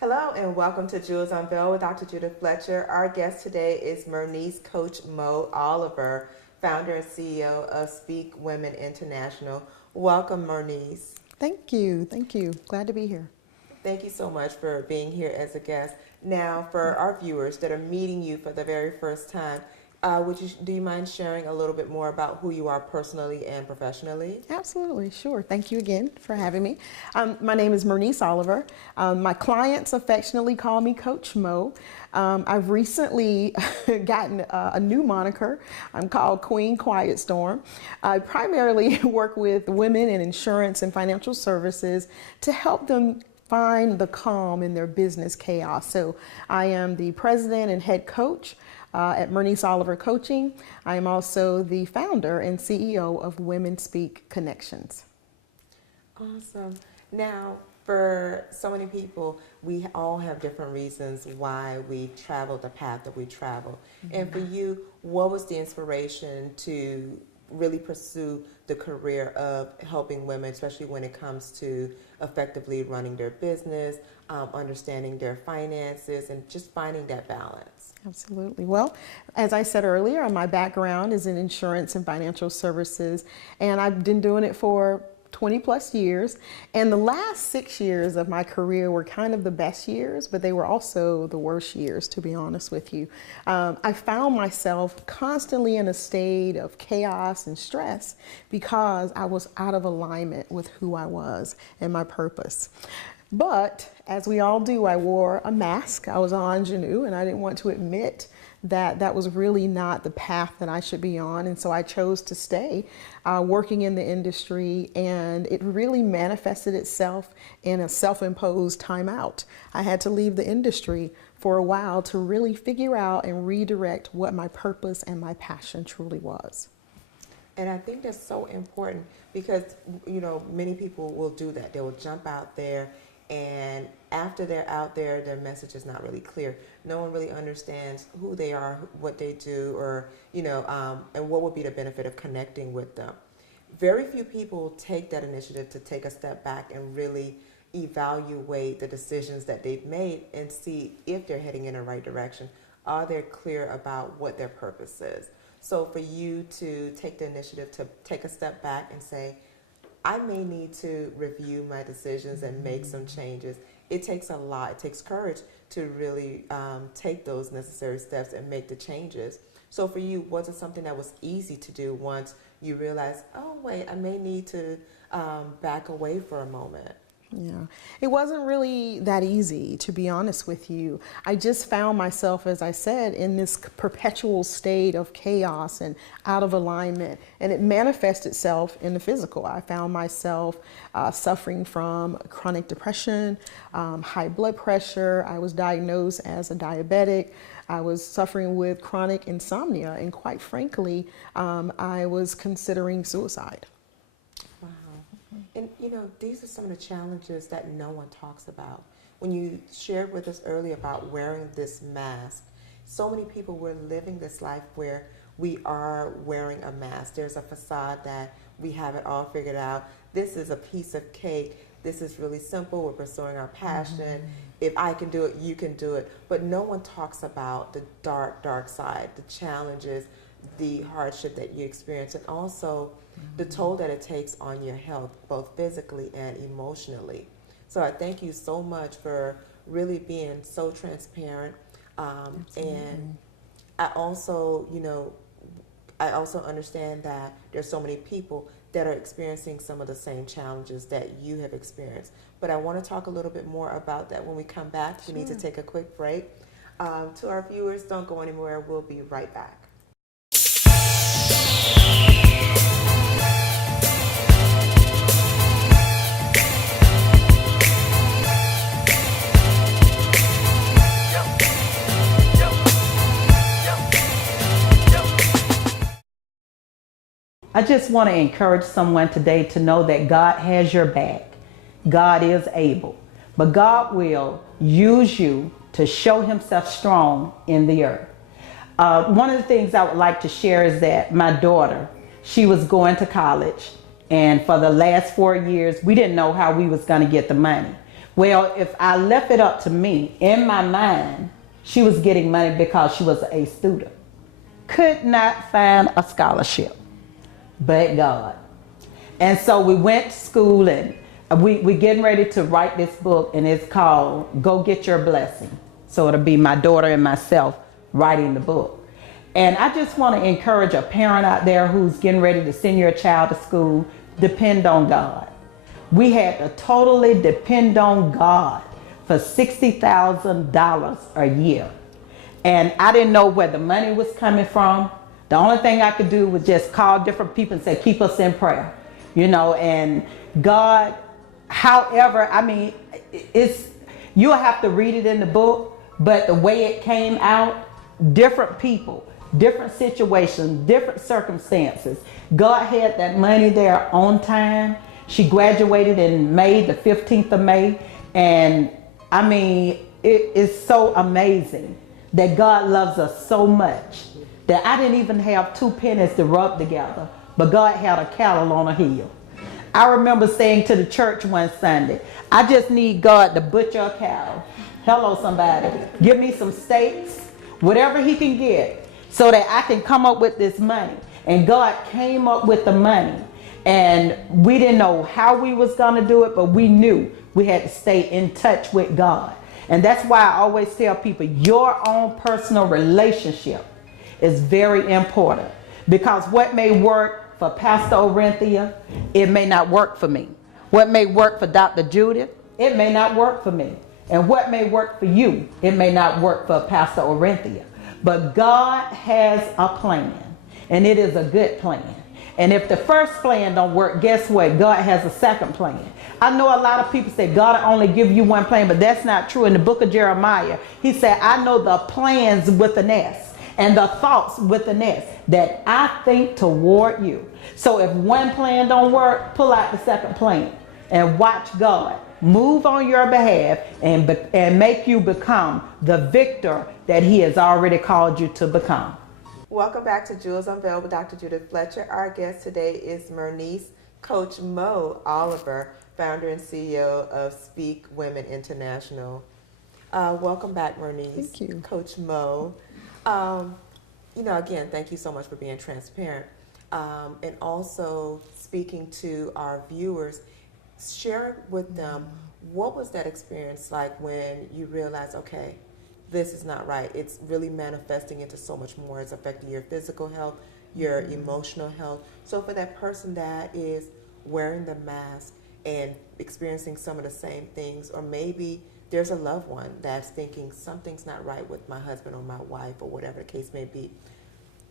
Hello and welcome to Jewels Unveiled with Dr. Judith Fletcher. Our guest today is Mernice Coach Mo Oliver, founder and CEO of Speak Women International. Welcome, Mernice. Thank you. Thank you. Glad to be here. Thank you so much for being here as a guest. Now, for our viewers that are meeting you for the very first time, do you mind sharing a little bit more about who you are personally and professionally? Absolutely. Sure. Thank you again for having me. My name is Mernice Oliver. My clients affectionately call me Coach Mo. I've recently gotten a new moniker. I'm called Queen Quiet Storm. I primarily work with women in insurance and financial services to help them find the calm in their business chaos. So I am the president and head coach at Mernice Oliver Coaching. I am also the founder and CEO of Women Speak Connections. Awesome. Now, for so many people, we all have different reasons why we travel the path that we travel. Mm-hmm. And for you, what was the inspiration to really pursue the career of helping women, especially when it comes to effectively running their business, understanding their finances, and just finding that balance? Absolutely. Well, as I said earlier, my background is in insurance and financial services, and I've been doing it for 20 plus years. And the last 6 years of my career were kind of the best years, but they were also the worst years, to be honest with you. I found myself constantly in a state of chaos and stress because I was out of alignment with who I was and my purpose. But as we all do, I wore a mask. I was an ingenue, and I didn't want to admit that that was really not the path that I should be on. And so I chose to stay working in the industry, and it really manifested itself in a self-imposed timeout. I had to leave the industry for a while to really figure out and redirect what my purpose and my passion truly was. And I think that's so important because, many people will do that. They will jump out there, and after they're out there, their message is not really clear. No one really understands who they are, what they do, or, and what would be the benefit of connecting with them. Very few people take that initiative to take a step back and really evaluate the decisions that they've made and see if they're heading in the right direction. Are they clear about what their purpose is? So for you to take the initiative to take a step back and say, I may need to review my decisions and make some changes. It takes a lot. It takes courage to really take those necessary steps and make the changes. So for you, was it something that was easy to do once you realized, oh, wait, I may need to back away for a moment? Yeah, it wasn't really that easy, to be honest with you. I just found myself, as I said, in this perpetual state of chaos and out of alignment, and it manifests itself in the physical. I found myself suffering from chronic depression, high blood pressure. I was diagnosed as a diabetic. I was suffering with chronic insomnia, and quite frankly, I was considering suicide. And these are some of the challenges that no one talks about. When you shared with us earlier about wearing this mask, so many people were living this life where we are wearing a mask. There's a facade that we have it all figured out. This is a piece of cake. This is really simple. We're pursuing our passion. Mm-hmm. If I can do it, you can do it. But no one talks about the dark, dark side, the challenges, the hardship that you experience, and also the toll that it takes on your health, both physically and emotionally. So I thank you so much for really being so transparent. And I also, I also understand that there's so many people that are experiencing some of the same challenges that you have experienced. But I want to talk a little bit more about that when we come back. We need to take a quick break. To our viewers, don't go anywhere. We'll be right back. I just want to encourage someone today to know that God has your back. God is able, but God will use you to show himself strong in the earth. One of the things I would like to share is that my daughter, she was going to college, and for the last 4 years, we didn't know how we was going to get the money. Well, if I left it up to me, in my mind, she was getting money because she was a student. Could not find a scholarship, but God. And so we went to school, and we getting ready to write this book, and it's called Go Get Your Blessing. So it'll be my daughter and myself writing the book. And I just want to encourage a parent out there who's getting ready to send your child to school, depend on God. We had to totally depend on God for $60,000 a year. And I didn't know where the money was coming from. The only thing I could do was just call different people and say, keep us in prayer. You know, and God, however, I mean, you'll have to read it in the book, but the way it came out, different people, different situations, different circumstances. God had that money there on time. She graduated in May, the 15th of May. And I mean, it is so amazing that God loves us so much that I didn't even have 2 pennies to rub together, but God had a cattle on a hill. I remember saying to the church one Sunday, I just need God to butcher a cow. Hello, somebody. Give me some steaks, whatever he can get, so that I can come up with this money. And God came up with the money. And we didn't know how we was going to do it, but we knew we had to stay in touch with God. And that's why I always tell people, your own personal relationship is very important. Because what may work for Pastor Orenthia, it may not work for me. What may work for Dr. Judith, it may not work for me. And what may work for you, it may not work for Pastor Orenthia. But God has a plan, and it is a good plan. And if the first plan don't work, guess what? God has a second plan. I know a lot of people say God will only give you one plan, but that's not true. In the book of Jeremiah, he said, I know the plans with an S and the thoughts with an S that I think toward you. So if one plan don't work, pull out the second plan and watch God move on your behalf and make you become the victor that he has already called you to become. Welcome back to Jewels Unveiled with Dr. Judith Fletcher. Our guest today is Mernice, Coach Mo Oliver, founder and CEO of Speak Women International. Welcome back, Mernice. Thank you. Coach Mo. Again, thank you so much for being transparent. And also speaking to our viewers, share with them, what was that experience like when you realized, okay, this is not right. It's really manifesting into so much more. It's affecting your physical health, your emotional health. So for that person that is wearing the mask and experiencing some of the same things, or maybe there's a loved one that's thinking something's not right with my husband or my wife or whatever the case may be,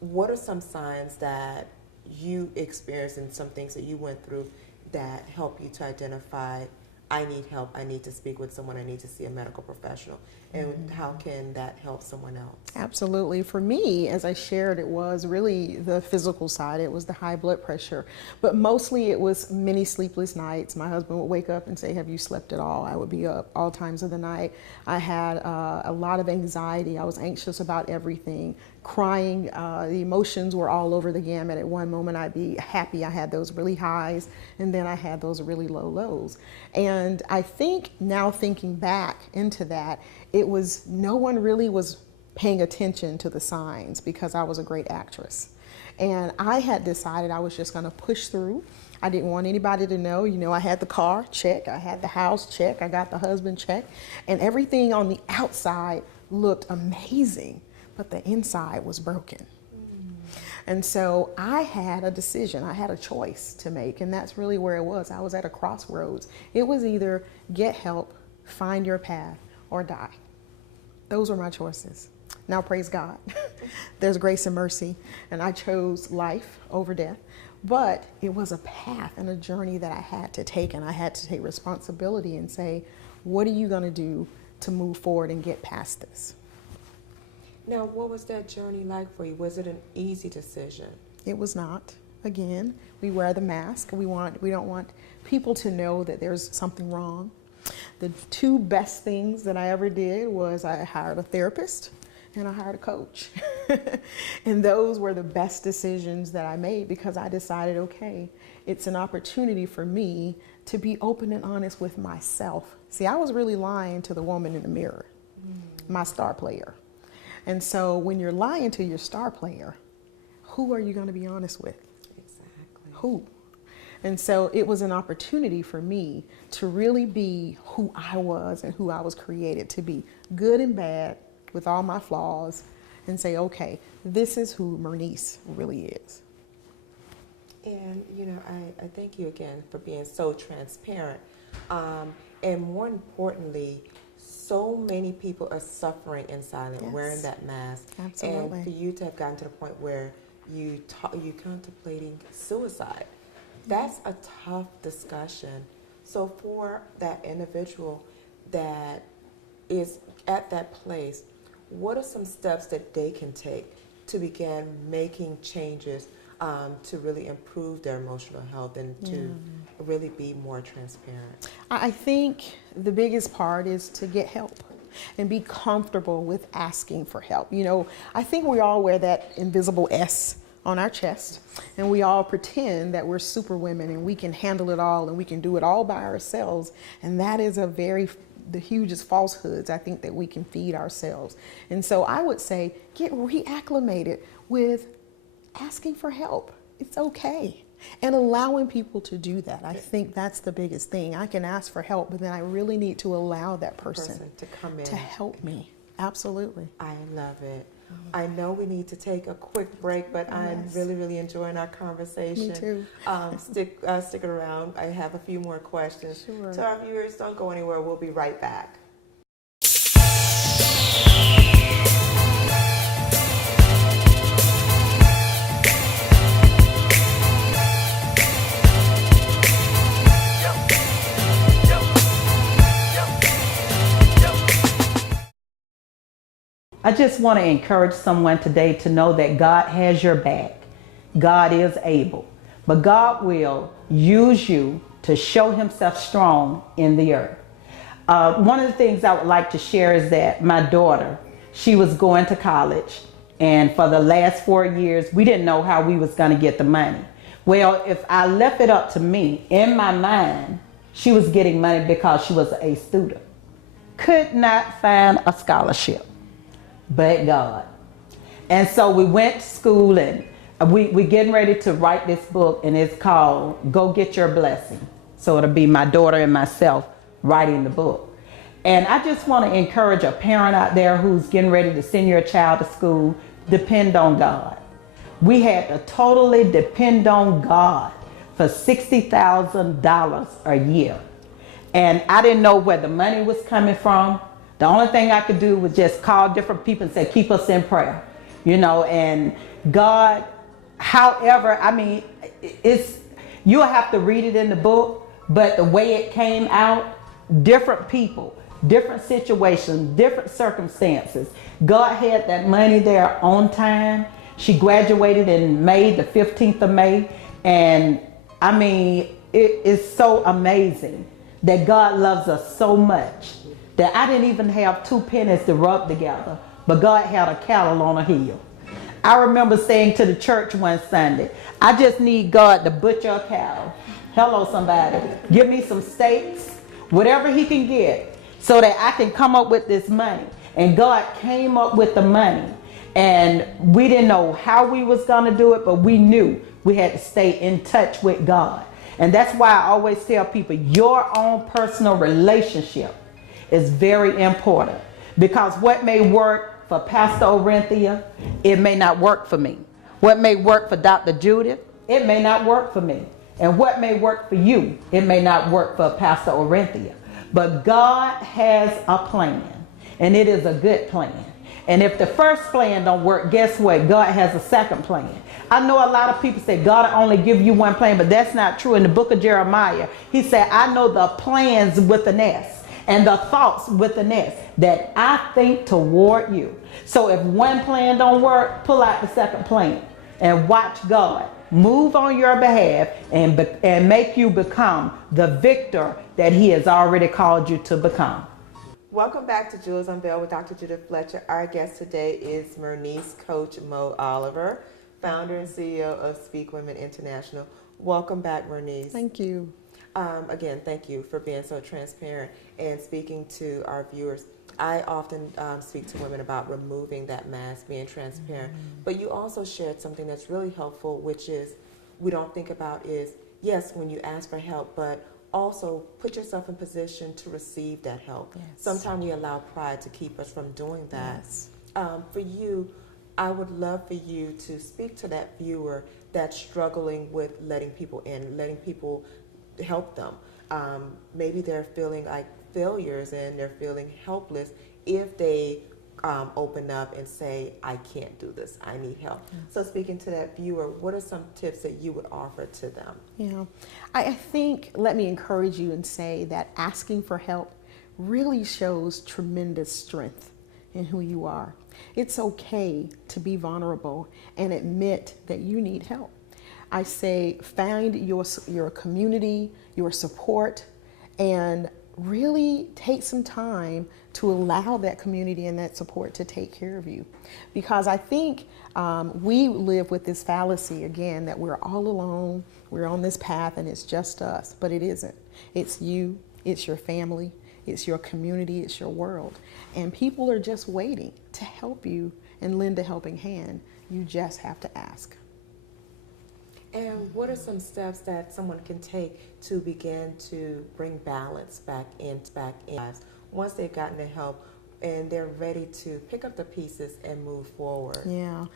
what are some signs that you experienced and some things that you went through that help you to identify, I need help, I need to speak with someone, I need to see a medical professional? And how can that help someone else? Absolutely. For me, as I shared, it was really the physical side. It was the high blood pressure, but mostly it was many sleepless nights. My husband would wake up and say, have you slept at all? I would be up all times of the night. I had a lot of anxiety. I was anxious about everything, crying. The emotions were all over the gamut. At one moment I'd be happy. I had those really highs, and then I had those really low lows. And I think now, thinking back into that, it was, no one really was paying attention to the signs because I was a great actress. And I had decided I was just going to push through. I didn't want anybody to know. I had the car, check. I had the house, check. I got the husband, check. And everything on the outside looked amazing, but the inside was broken. And so I had a decision. I had a choice to make, and that's really where it was. I was at a crossroads. It was either get help, find your path, or die. Those were my choices. Now, praise God. There's grace and mercy, and I chose life over death. But it was a path and a journey that I had to take, and I had to take responsibility and say, what are you going to do to move forward and get past this? Now, what was that journey like for you? Was it an easy decision? It was not. Again, we wear the mask. We don't want people to know that there's something wrong. The two best things that I ever did was I hired a therapist and I hired a coach. And those were the best decisions that I made, because I decided, okay, it's an opportunity for me to be open and honest with myself. See, I was really lying to the woman in the mirror, my star player. And so when you're lying to your star player, who are you going to be honest with? Exactly. Who? And so it was an opportunity for me to really be who I was and who I was created to be, good and bad, with all my flaws, and say, okay, this is who Mernice really is. And, you know, I thank you again for being so transparent. And more importantly, so many people are suffering in silence, Yes. wearing that mask. Absolutely. And for you to have gotten to the point where you contemplating suicide, that's a tough discussion. So for that individual that is at that place, what are some steps that they can take to begin making changes to really improve their emotional health and to really be more transparent? I think the biggest part is to get help and be comfortable with asking for help. You know, I think we all wear that invisible S on our chest, and we all pretend that we're super women and we can handle it all and we can do it all by ourselves. And that is the hugest falsehoods I think that we can feed ourselves. And so I would say get reacclimated with asking for help. It's okay. And allowing people to do that. I think that's the biggest thing. I can ask for help, but then I really need to allow that person To come in to help me. Absolutely. I love it. I know we need to take a quick break, but I'm Yes. really, really enjoying our conversation. Me too. Stick around. I have a few more questions. Sure. To our viewers, don't go anywhere. We'll be right back. I just want to encourage someone today to know that God has your back. God is able, but God will use you to show himself strong in the earth. One of the things I would like to share is that my daughter, she was going to college, and for the last 4 years, we didn't know how we was going to get the money. Well, if I left it up to me, in my mind, she was getting money because she was a student. Could not find a scholarship. But God. And so we went to school, and we getting ready to write this book, and it's called Go Get Your Blessing. So it'll be my daughter and myself writing the book. And I just want to encourage a parent out there who's getting ready to send your child to school, depend on God. We had to totally depend on God for $60,000 a year. And I didn't know where the money was coming from. The only thing I could do was just call different people and say, keep us in prayer, you know, and God, however, I mean, you'll have to read it in the book, but the way it came out, different people, different situations, different circumstances. God had that money there on time. She graduated in May, the 15th of May. And I mean, it is so amazing that God loves us so much that I didn't even have 2 pennies to rub together, but God had a cattle on a hill. I remember saying to the church one Sunday, I just need God to butcher a cow. Hello, somebody. Give me some steaks, whatever he can get, so that I can come up with this money. And God came up with the money. And we didn't know how we was going to do it, but we knew we had to stay in touch with God. And that's why I always tell people, your own personal relationship is very important, because what may work for Pastor Orenthia, it may not work for me. What may work for Dr. Judith, it may not work for me. And what may work for you, it may not work for Pastor Orenthia. But God has a plan, and it is a good plan. And if the first plan don't work, guess what? God has a second plan. I know a lot of people say God only give you one plan, but that's not true. In the book of Jeremiah, he said, I know the plans with an S and the thoughts with an S that I think toward you. So if one plan don't work, pull out the second plan and watch God move on your behalf and make you become the victor that he has already called you to become. Welcome back to Jewels Unveiled with Dr. Judith Fletcher. Our guest today is Mernice Coach Mo Oliver, founder and CEO of Speak Women International. Welcome back, Mernice. Thank you. Again, thank you for being so transparent and speaking to our viewers. I often speak to women about removing that mask, being transparent, but you also shared something that's really helpful, which is we don't think about is, yes, when you ask for help, but also put yourself in position to receive that help. Yes. Sometimes we allow pride to keep us from doing that. Yes. For you, I would love for you to speak to that viewer that's struggling with letting people in, letting people help them. Maybe they're feeling like failures and they're feeling helpless if they open up and say, I can't do this, I need help. So speaking to that viewer, what are some tips that you would offer to them? Yeah, I think, let me encourage you and say that asking for help really shows tremendous strength in who you are. It's okay to be vulnerable and admit that you need help. I say find your community, your support, and really take some time to allow that community and that support to take care of you. Because I think we live with this fallacy, again, that we're all alone, we're on this path and it's just us, but it isn't. It's you, it's your family, it's your community, it's your world. And people are just waiting to help you and lend a helping hand. You just have to ask. And what are some steps that someone can take to begin to bring balance back in lives once they've gotten the help and they're ready to pick up the pieces and move forward? Yeah.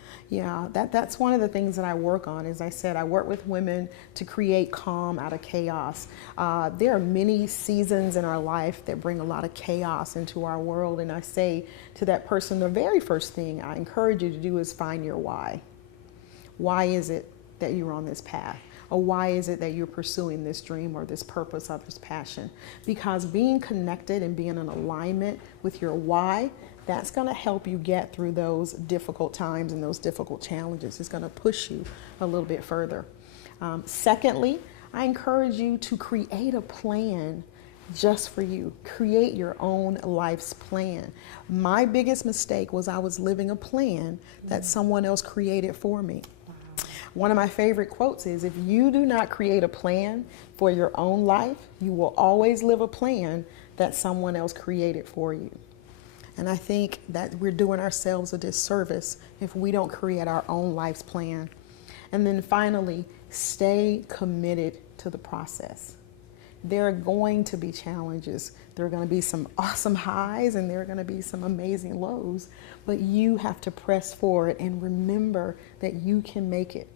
That's one of the things that I work on. As I said, I work with women to create calm out of chaos. There are many seasons in our life that bring a lot of chaos into our world. And I say to that person, the very first thing I encourage you to do is find your why. Why is it that you're on this path? Or why is it that you're pursuing this dream or this purpose or this passion? Because being connected and being in alignment with your why, that's going to help you get through those difficult times and those difficult challenges. It's going to push you a little bit further. Secondly, I encourage you to create a plan just for you. Create your own life's plan. My biggest mistake was I was living a plan that someone else created for me. One of my favorite quotes is, if you do not create a plan for your own life, you will always live a plan that someone else created for you. And I think that we're doing ourselves a disservice if we don't create our own life's plan. And then finally, stay committed to the process. There are going to be challenges. There are going to be some awesome highs and there are going to be some amazing lows, but you have to press forward and remember that you can make it.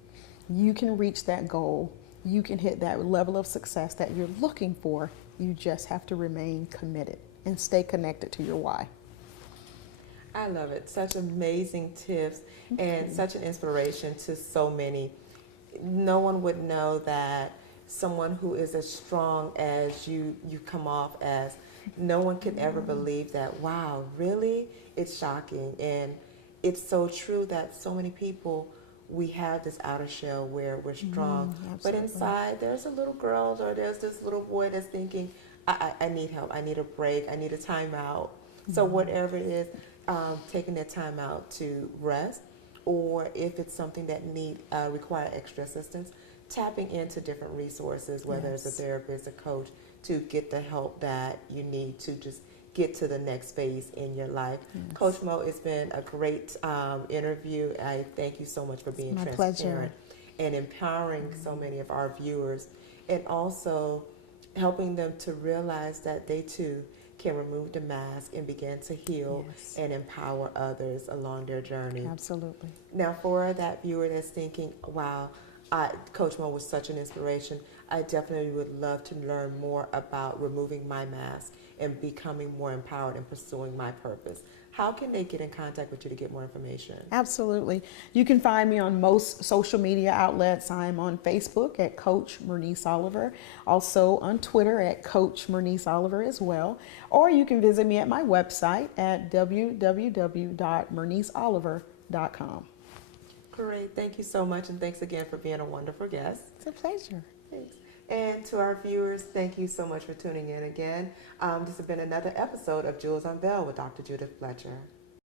You can reach that goal. You can hit that level of success that you're looking for. You just have to remain committed and stay connected to your why. I love it. Such amazing tips and such an inspiration to so many. No one would know that someone who is as strong as you come off as, no one could ever believe that. Wow, really? It's shocking. And it's so true that so many people, we have this outer shell where we're strong, but inside there's a little girl or there's this little boy that's thinking, I need help, I need a break, I need a timeout. So whatever it is, taking that time out to rest, or if it's something that require extra assistance, tapping into different resources, whether it's a therapist, a coach, to get the help that you need to just get to the next phase in your life. Yes. Coach Mo, it's been a great interview. I thank you so much for being transparent and empowering so many of our viewers, and also helping them to realize that they too can remove the mask and begin to heal and empower others along their journey. Absolutely. Now, for that viewer that's thinking, wow, Coach Mo was such an inspiration, I definitely would love to learn more about removing my mask and becoming more empowered and pursuing my purpose. How can they get in contact with you to get more information? Absolutely. You can find me on most social media outlets. I'm on Facebook at Coach Mernice Oliver, also on Twitter at Coach Mernice Oliver as well. Or you can visit me at my website at www.merniceoliver.com. Great. Thank you so much, and thanks again for being a wonderful guest. It's a pleasure. Thanks. And to our viewers, thank you so much for tuning in again. This has been another episode of Jewels Unveiled with Dr. Judith Fletcher.